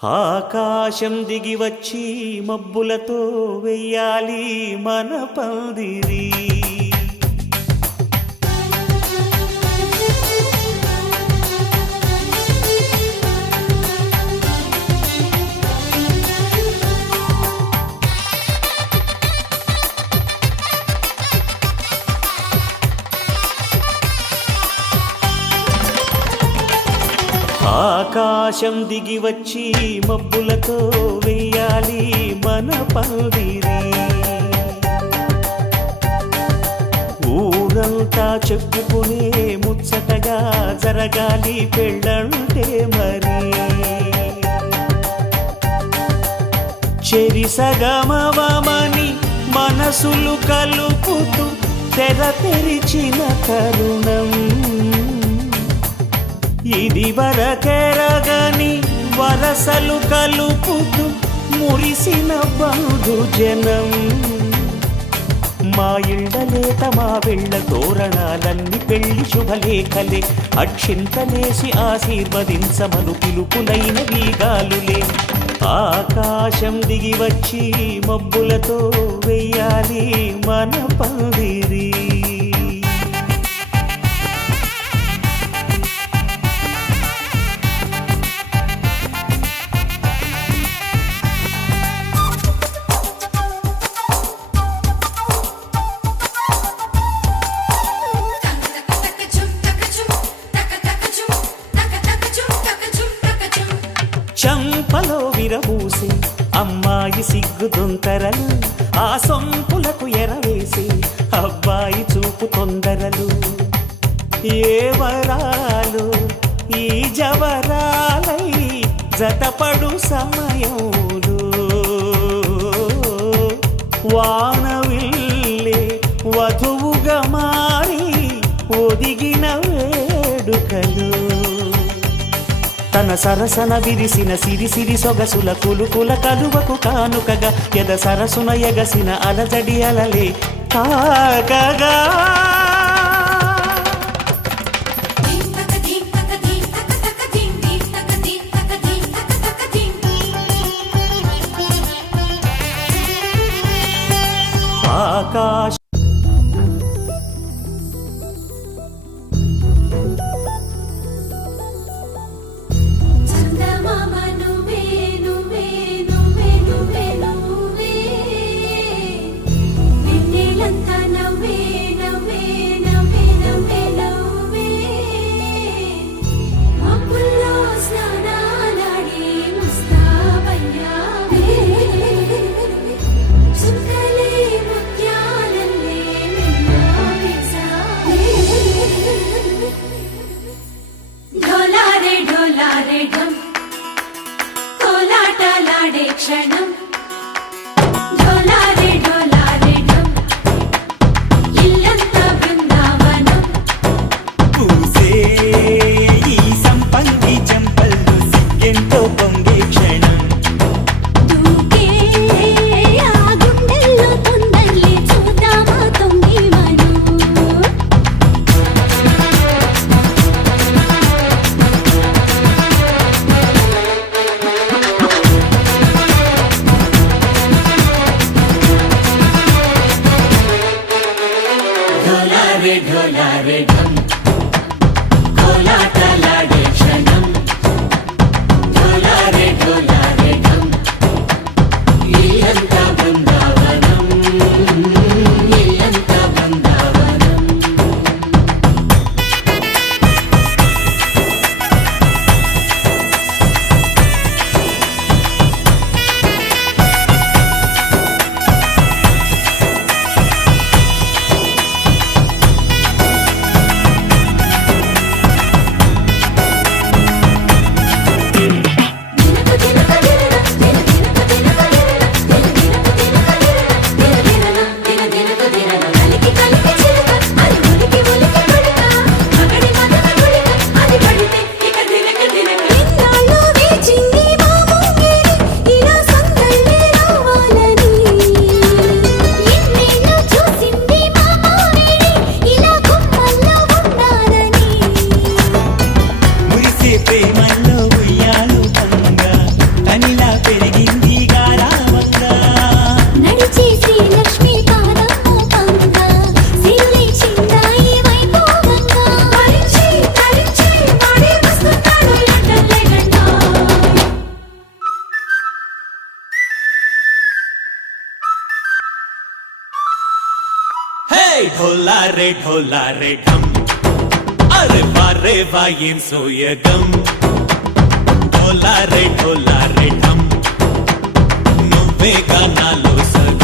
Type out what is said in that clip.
ఆకాశం దిగి వచ్చి మబ్బులతో వెయ్యాలి మన పందిరి. ఆకాశం దిగి వచ్చి మబ్బులతో వెయ్యాలి మన పందిరి. ఊరంతా చెప్పుకునే ముచ్చటగా జరగాలి పెళ్ళంటే మరి. చెరిసగమవమని మనసులు కలుపుతూ తెర తెరిచిన తరుణం ఇది వరకెరగని వరసలు కలుపుతూ మురిసిన బంధుజనం. మా ఇళ్ళలేత మా వెళ్ళ తోరణాలన్నీ పెళ్లి శుభలేఖలే. అక్షింతలేసి ఆశీర్వదించమను పిలుపులైన వీగాలులే. ఆకాశం దిగి వచ్చి మబ్బులతో వెయ్యాలి మన పందిరి. చంపలో విరబూసి అమ్మాయి సిగ్గుదొంతరలు, ఆ సొంపులకు ఎరవేసి అబ్బాయి చూపు తొందరలు. ఏ వరాలు ఈ జవరాలై జతపడు సమయంలో వానవిల్లే వధువుగా మారి ఒదిగిన వేడుకలు. తన సరసన విరిసిన సిరిసిరి సొగసుల కులుకుల కలువకు కానుకగా ఎద సరసున ఎగసిన అలజడి అలలే తాకగా. ఆకాశ క్షణం ढोला रे ढम अरे వా ఏం సోయగం ढोला रे ढम నువ్వే గానాలో సగం